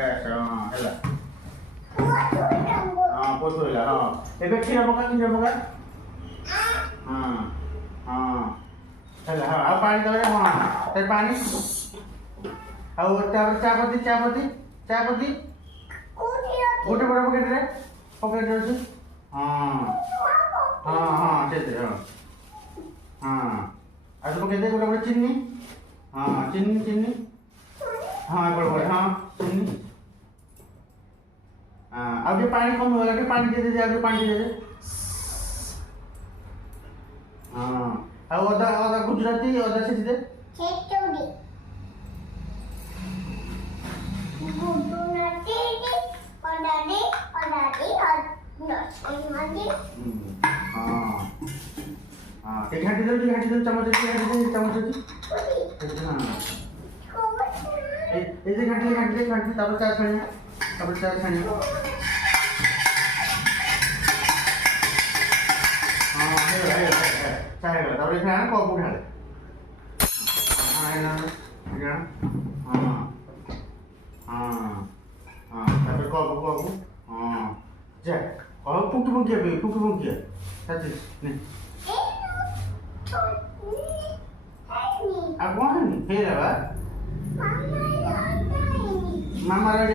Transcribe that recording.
gas हां हैला हां पोतोला हां एबे खीरा पका हां हां हैला हां आ पानी दे हां ते पानी ଆଉ ଚାପତି ଗୋଟେ ବଡ଼ ପକେଟରେ ଅଛି ହଁ ହଁ ହଁ ସେଥିରେ ହଁ ହଁ ଆଉ ସବୁ କେତେ ଗୋଟେ ଗୋଟେ ଚିନି ହଁ ଚିନି ହଁ ଏପଟେ ହଁ ଚିନି ହଁ ଆଉ ଟିକେ ପାଣି କମ ହେଇଗଲା ଟିକେ ପାଣି ଦେଇଦେ ଆଉ ଟିକେ ପାଣି ଦେଇଦେ ହଁ ଆଉ ଅଦା ଗୁଜୁରାତି ଅଦା ଛେଚିଦେ घाटी दे चम्मच चम्मच घाटी तापर चा छाणिया हाँ चाय तापर खाना कप उठा हाँ हाँ हाँ तापर कप हाँ जा और फुकी फुकिया नहीं अब कौन है फिर है मामा